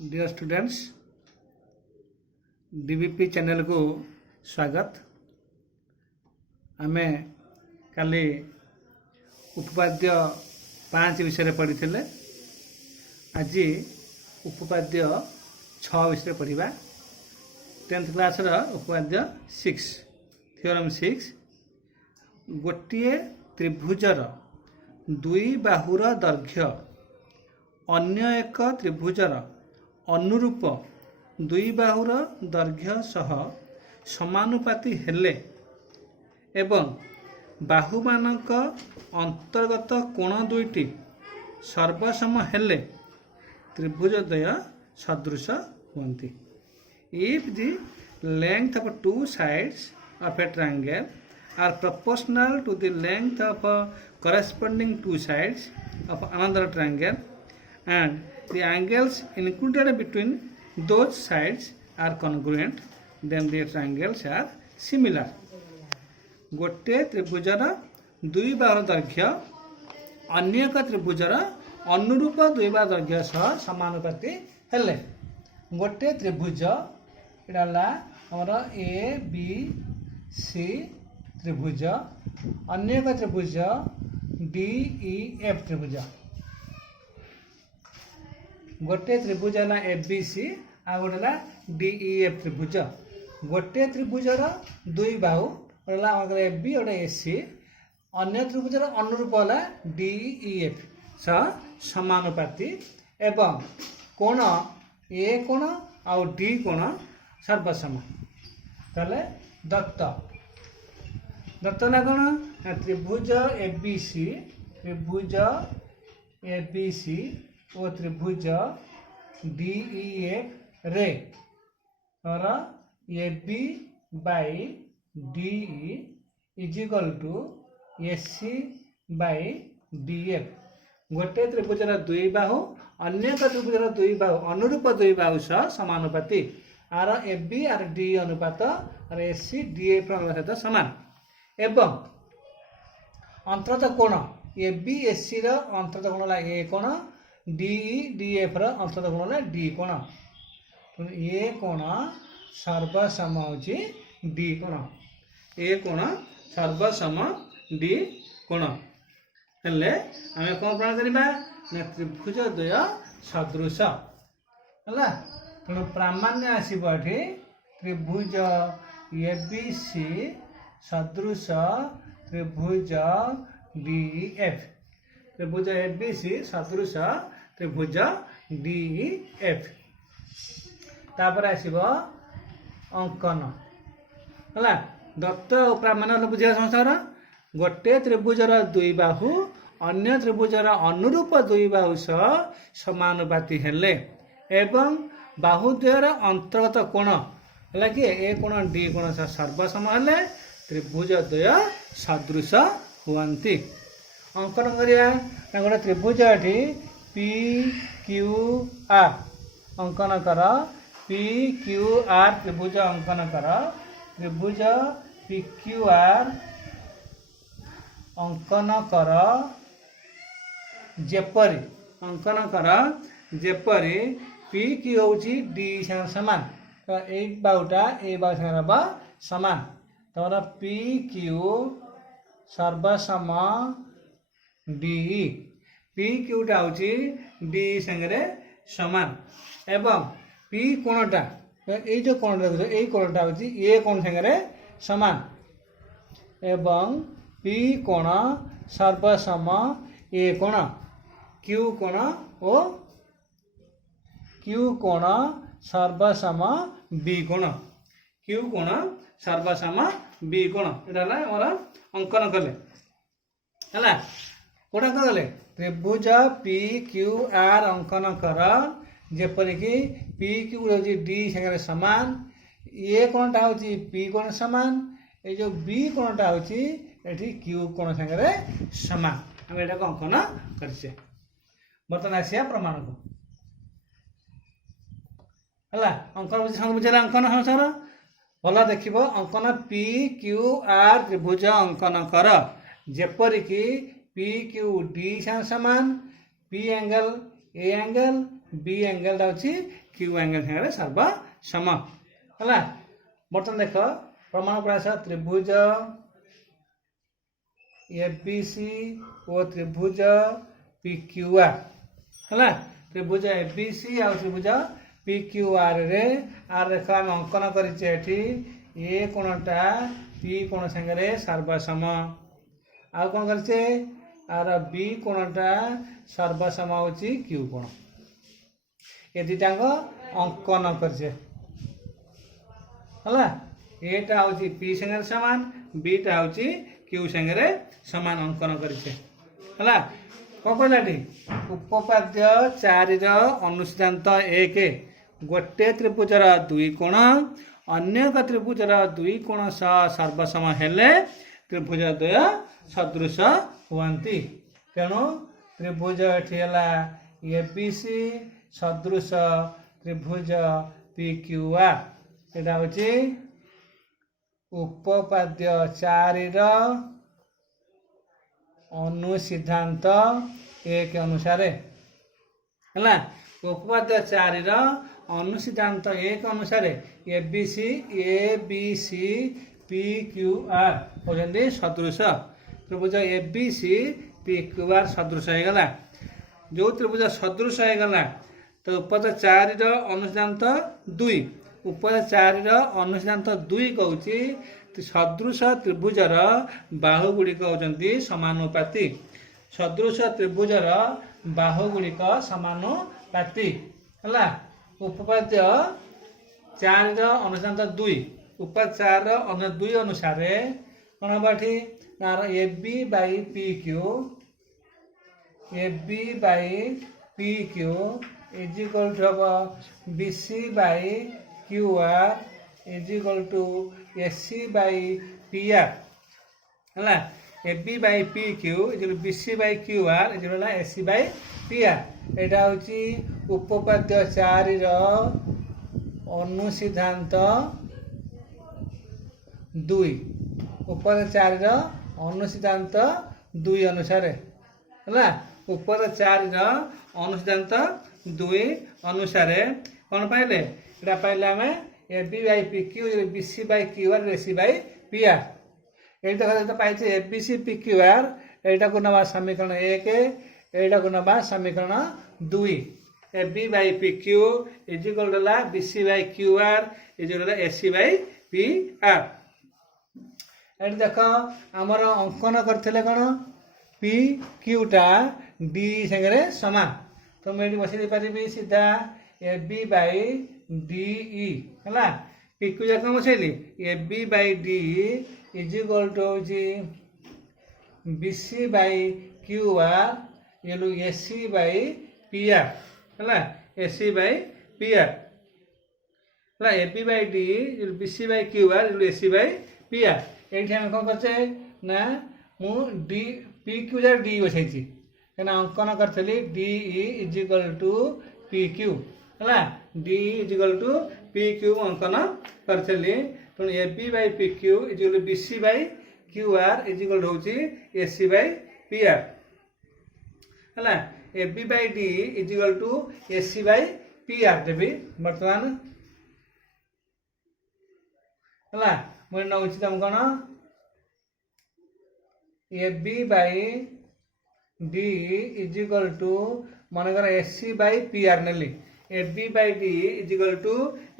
Dear students DBP channel को स्वागत। आमे काली उपपाद्य 5 विषय पढ़ी आज उपपाद्य 6 विषय पढ़ा 10th क्लास उपपाद्य 6 थ्योरम 6 गोटे त्रिभुजर दुई बाहुर दैर्घ्य अन्य एक त्रिभुजर अनुरूप दुई बाहुर दैर्घ्य सह समानुपाती हेले एवं बाहुमानक अंतर्गत कोण दुईटी सर्वसम हेले त्रिभुजद्वय सदृश हुअन्ति। If the length of two sides of a triangle are proportional to the length of corresponding two sides of another triangle and the angles included between those sides are congruent, then the triangles are similar. गोटे त्रिभुजर दुई बाहुर दैर्घ्य अन्य एक त्रिभुजर अनुरूप दुई बाहुर दैर्घ्य सह समानुपाती हेले गोटे त्रिभुज इटा हमर ए बी सी त्रिभुज अन्य एक त्रिभुज डी ई एफ त्रिभुज गोटे त्रिभुज है ए बी सी आ गोटे डी ई एफ त्रिभुज गोटे त्रिभुजर दुई बाहु ए बी गोटे ए सी अन्य त्रिभुजर अनुरूप है डी ई एफ सह समानुपाती एवं कोण ए कोण आउ डी कोण सर्वसम ताले दत्त ना कौन त्रिभुज ए बी सी और त्रिभुज डी ई एफ रे और A B by D E is equal to A C by D F गोटे त्रिभुजर दुई बाहु अन्य एक त्रिभुजर दुई बाहु अनुरूप दुई बाहु सह समानुपाती आर ए बी आर डी अनुपात और ए सी डी एफ सहित समान एवं अंतर्गत कोण ए बी एस सी अंतर्गत कोण ए कोण डी डी एफ अंतर्गत कोण डी कोण ए कोण सर्वसम होची डी कोण ए कोण सर्वसम डी कोण हेले आमे कोन प्रमाण करिबा ना त्रिभुज द्वय सदृश हला तेणु प्रामाण्य आसीबो एठी त्रिभुज ए बी सी सदृश त्रिभुज डी एफ त्रिभुज ए बी सी सदृश त्रिभुज डी एफ तापर आसीबो अंकन हला दत्त और प्रामाण्य बुझा संसार गोटे त्रिभुजर दुई बाहु अन्य त्रिभुजर अनुरूप दुई बाहु सह समानुपाती हेले एवं बाहुद्वयर अंतर्गत कोण है कि ए कोण डी कोण सर्वसम हेले त्रिभुजद्वय सदृश हुअन्ति। अंकन करिया गोटे त्रिभुज एठी पी क्यू आर अंकन कर पी क्यू आर त्रिभुज अंकन कर त्रिभुज पी क्यू आर अंकन कर जेपरी अंकन कर जेपरी पी क्यू होची डी समान तो एक बाहुटा ए बाहु संगे समान तमर P Q सर्वसम D P Quetta होची डी संगे समान एवं पी कोणटा ये जो कोण ये कोणटा होची ए कोण संगे समान एवं पी कोण सर्वसम ए कोण क्यू कोण ओ क्यू कोण सर्वसम बी कोण क्यू कोण सर्वसम बी कोण एटा हमारा अंकन कले है कोटा कले त्रिभुज पी क्यू आर अंकन कर जेपरिक पी क्यू होची डी संगे समान ए कोणटा होची पी कोण समान ये जो बी कोणटा होची एठी क्यू कोण संगे समान हम एटा अंकन करछे बर्तमान आसिया प्रमाण को है अंकन बुझे अंकन संसार भल देख अंकन पी क्यू आर त्रिभुज अंकन कर जेपरिक पी क्यू डी समान P angle A angle B angle होची क्यू एंगल सागर सर्वसम है। बर्तमान देख प्रमाण प्रयास त्रिभुज एबीसी और त्रिभुज PQR है। त्रिभुज एबीसी और त्रिभुज PQR रे आर रेखा आम अंकन करिचे ए कोणटा पी कोण संगे सर्वसम आ कौन करिचे आर बी कोणटा सर्वसम होची क्यू कोण ए दुटाक अंकन करिचे है। एटा होची पी संगे समान बीटा होची क्यू संगे समान अंकन करिचे है। कौन कहलाटी उपपाद्य 4 अनुसिद्धांत 1 गोटे त्रिभुजर दुई कोण अन्य एक त्रिभुजर दुई कोण सह सर्वसम हेले त्रिभुज द्वय सदृश हुअन्ति। तेणु त्रिभुज एठी हला एबीसी सदृश त्रिभुज PQR एटा होची उपपाद्य 4 अनुसिद्धांत 1 अनुसार है। उपपाद्य 4 अनुसिद्धांत 1 अनुसार एबीसी PQR होजंदी सदृश त्रिभुज एबीसी PQR सदृश हो गला। जो त्रिभुज सदृश हो गला तो उपपाद्य 4 अनुसिद्धांत 2 उपपाद्य 4 अनुसिद्धांत 2 कहूची सदृश त्रिभुजर बाहु गुड़िक होजंदी समानुपाती। सदृश त्रिभुजर बाहु गुड़िक समानुपाती है। उपपाद्य 4 अनुसिद्धांत 2 उपपाद्य 4 2 अनुसार कौन हम तार AB by PQ is equal to हम BC by QR is equal to SC by PR है। AB by PQ is BC by QR is equal SC by PR एटा होची उपपाद्य 4 अनुसिद्धांत 2 उपपाद्य 4 अनुसिद्धांत 2 अनुसार है। उपपाद्य 4 अनुसिद्धांत 2 अनुसार कौन पाइले एटा पाइले आम AB by PQ BC by QR SC by PR ये देखो पाइছে एबीसी PQR एटा को नवा समीकरण 1 एटा को नवा समीकरण 2 AB by PQ is equal to BC by QR is equal to SC by PR एट देखो आमर अंकन करथिले कोन PQ टा D संगे समान तो मैं बसै दे पारिबी सीधा AB बाई DE है। PQ जाक बसैली AB by DE is equal to BC by QR ये SC बाई PR है। SC बाई PR है। AB by DE BC by QR SC by PR ये कौन करचे ना मु डी PQ जार D बसै कहीं अंकन करी DE is equal to PQ है। DE is equal to PQ अंकन करी तेणु AB by PQ is equal to BC by QR is equal to SC by PR है। AB by DE is equal to SC by PR देवी बर्तमान है। मुझे नौ तुम कौन AB by DE is equal to मनकर SC बाई PR नेली AB by DE is equal to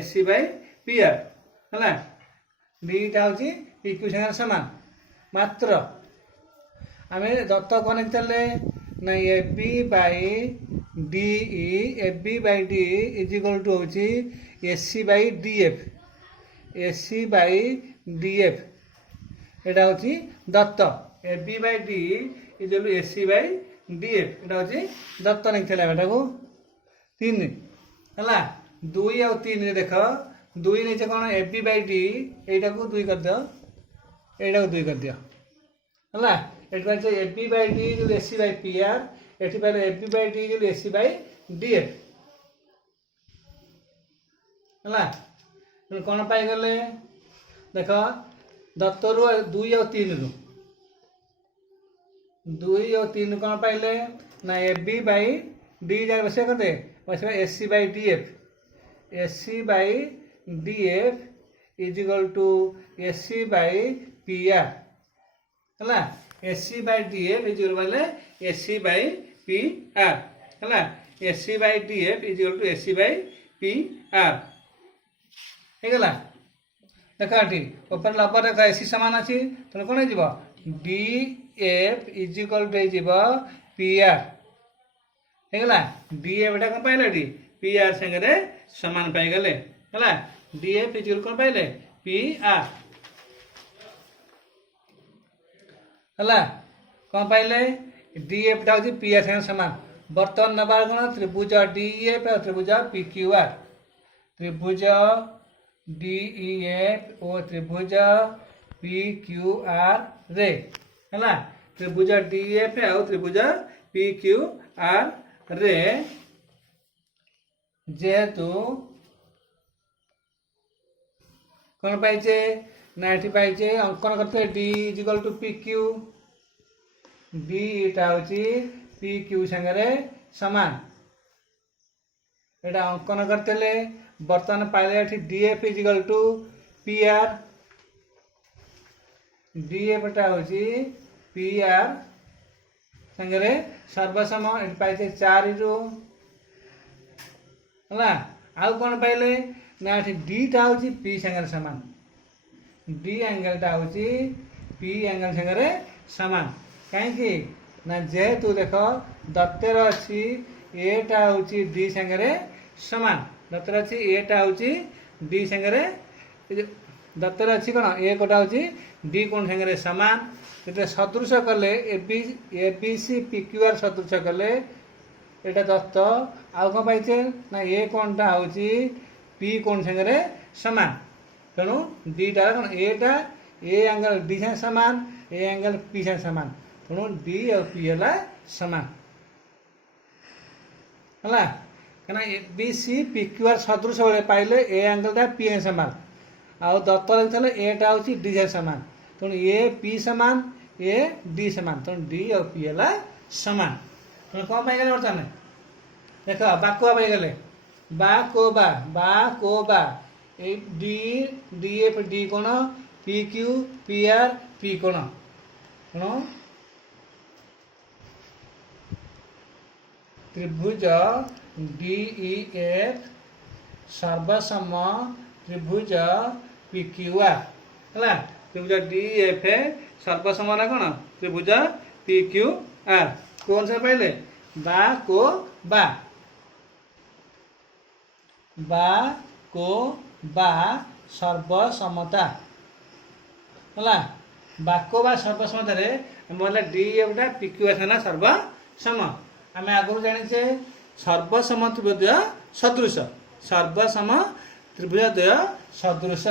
SC by PR है। डीटा हूँ PQ संगे समान मात्र आम दत्त कौन चले ना AB by DE is equal to हूँ SC by DF SC by DF एटा हूँ दत्त AB by DE is equal to SC by DF एटा हूँ दत्त नहीं थे बेटा को 3 है। 2 और 3 देख 2 नहीं कौन AB बाई DE यटा को 2 कर दियो यटा को 2 कर दियो है। ये AB by DE SC by PR ये पाइले AB by DE SC by DF है। कौन पाईगले देख दत्त रु 2 और 3 रु 2 और 3 कौन पाइले ना AB बाई DE जाए बस कर दे बस SC by DF AC by D F is equal to AC by P R है AC by D F is equal बोले एसी बाई पी आर है AC by D F is equal to AC by P R ହେଇଗଲା ଦେଖ ଏଠି ଉପରେ ଲବ ଦେଖ AC ସମାନ ଅଛି ତେଣୁ କ'ଣ ହେଇଯିବ D F is equal to ହେଇଯିବ ପି ଆର୍ ହେଇଗଲା ଡି ଏଫ୍ ଟା କ'ଣ ପାଇଲେ ଏଠି ପି ଆର୍ ସାଙ୍ଗରେ ସମାନ ପାଇଗଲେ ହେଲା ଡି ଏଫ୍ ଇଜ ଇକ୍ୱାଲ୍ କ'ଣ ପାଇଲେ ପି ଆର୍ ହେଲା କ'ଣ ପାଇଲେ ଡି ଏଫ୍ ଟା ହେଉଛି ପି ଆର୍ ସାଙ୍ଗରେ ସମାନ ବର୍ତ୍ତମାନ ନେବାର କ'ଣ ତ୍ରିଭୁଜ ଡି ଏଫ୍ ଆଉ ତ୍ରିଭୁଜ ପି କ୍ୟୁ ଆର୍ त्रिभुज DEF और त्रिभुज PQR रे है त्रिभुज DEF और त्रिभुज PQR रे जेहेतु कौन पाइचे ना ये पाइचे अंकन करते D is equal to PQ D इटा होची PQ संगे समान एटा अंकन करते बर्तमान पाइले DF is equal to PR DF टा होची PR संगे सर्वसम पाइचे 4 रु है आउ कौन पाइले ना D टा होची P संगे समान D एंगल टा होची P एंगल संगे समान कहीं ना जेहेतु देख दत्तर अच्छी ए टा होची D संगे समान दत्तर अच्छी ए टा होची डी संगे दत्तर अच्छी कौन ए कोटा होची डी कोण संगे समान जो सदृश कले A B C P Q R सदृश कले एटा दत्त आउ कौन पाइचे ना ए कोणटा होची पी कोण संगे समान तेणु डी टा कौन ए टा ए एंगल डी संगे समान ए एंगल पी संगे समान तेणु डी और पी है समान है कहीं A B C P Q R सदृश बेले पाइले ए एंगल टा पी समान आउ दत्त लिखते ए टा होची डी से समान तेणु ए पी समान ए डी समान तेणु डी और पी है समान तेणु कौन पाई गले बर्तमान देख बाको पाईगले बा A D D F D कोण P Q P R P कोण तेणु त्रिभुज DEF सर्वसम त्रिभुज PQR है त्रिभुज DEF सर्वसम कौन त्रिभुज PQR कौन से पाइले बा को बा सर्वसमता है बाको बा सर्वसमता रे मतलब DEF टा PQR से सर्वसम आम आगु जाने सर्वसम त्रिभुज सदृश सर्वसम त्रिभुज सदृश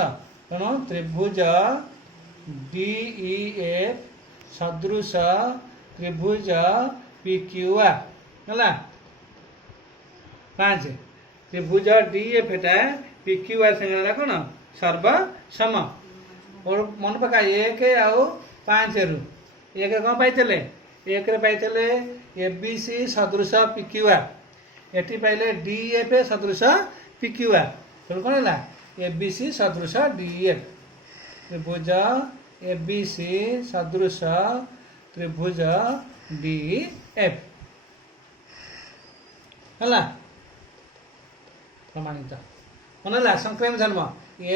तेणु त्रिभुज DEF सदृश त्रिभुज PQR है 5 त्रिभुज DEF टा PQR संगे कौन सर्वसम और मन पका 1 आउ 5 रु 1 कौन पाइले 1 पाइले ABC सदृश PQR एटी पाइले DEF सदृश PQR तेणु कौन है ABC सदृश DEF त्रिभुज ABC सदृश त्रिभुज DEF है प्रमाणित मन है संक्रांत धर्म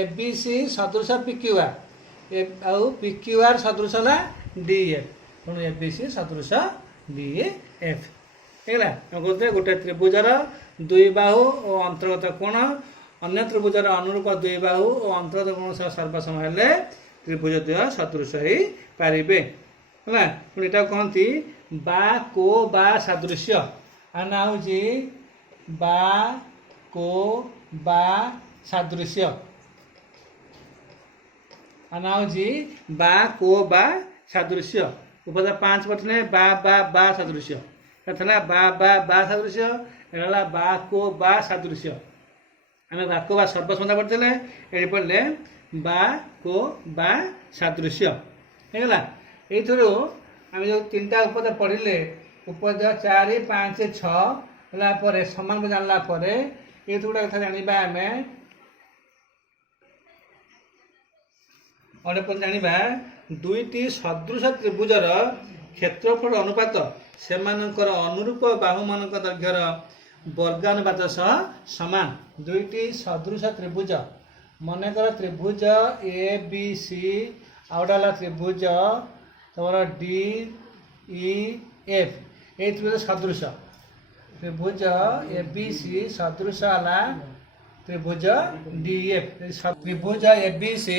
ABC सदृश PQR आउ PQR सदृश DEF तेणु ABC सदृश DEF है गोटे त्रिभुजर दुई बाहु और अंतर्गत कोण अन्य त्रिभुजर अनुरूप दुई बाहु और अंतर्गत कोण सह सर्वसम हेले त्रिभुज द्वय सदृश हो पारे है पुणी यहाँ कहती बा को बा सादृश्य आना हूँ बा को बा सादृश्य आना हूँ बा को बा सादृश्य उपदा 5 पठने बा सादृश्य बा सादृश्य एला बा को बा सादृश्य आम बा को बा सर्वसमता पढ़ते ये पढ़ले बा को बा सादृश्य होगा ये आम जो 3टा उपद पढ़ले उपद 4 5 6 है समान को जानला ये गुड़ा कथा जाना आम और जाना दुईटी सदृश त्रिभुजर क्षेत्रफल अनुपात से अनुरूप बाहु मान दैर्घ्यर वर्गानुपात सह समान। दुईटी सदृश त्रिभुज मनकर त्रिभुज ए बी सी आउटा त्रिभुज तुम डी ई एफ ये त्रिभुज सदृश त्रिभुज ए बी सी सदृश है त्रिभुज डी एफ त्रिभुज ए बी सी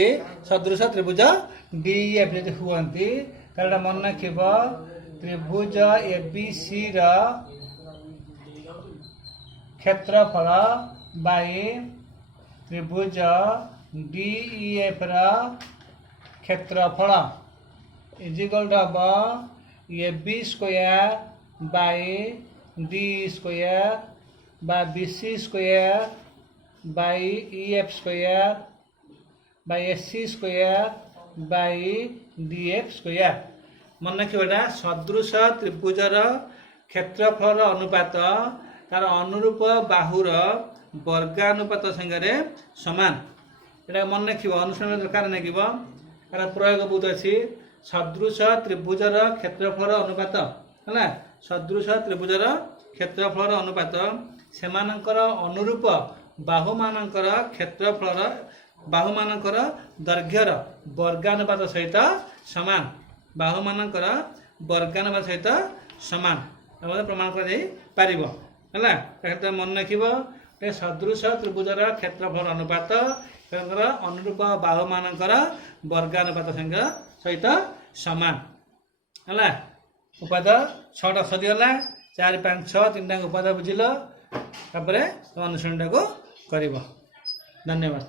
सदृश त्रिभुज डी एफ यदि हुए तो मन रख त्रिभुज ए बी सी क्षेत्रफल बाई त्रिभुज डी ई एफ क्षेत्रफल इजिकल टू हम A B square by D square बा B C square by E F square by S C square by D F square. मन रखा सदृश त्रिभुजर क्षेत्रफल अनुपात तार अनुरूप बाहुर वर्गानुपात संगे समान। यहाँ मन रख अनुसरण दरकार नहीं यार प्रयोग बहुत अच्छी सदृश त्रिभुजर क्षेत्रफल अनुपात है सदृश त्रिभुजर क्षेत्रफल अनुपात से अनुरूप बाहु मानकर क्षेत्रफल बाहु मानकर दैर्घ्यर वर्गानुपात सहित समान बाहु मानकर वर्गानुपात सहित समान प्रमाण कर मन रख सदृश त्रिभुजर क्षेत्रफल अनुपात अनुरूप बाहु मानकर वर्गानुपात सहित समान है। उपाद 6टा सरीगला 4 5 6 3टा उपाद बुझिल तापर अनुसरण को कर। धन्यवाद।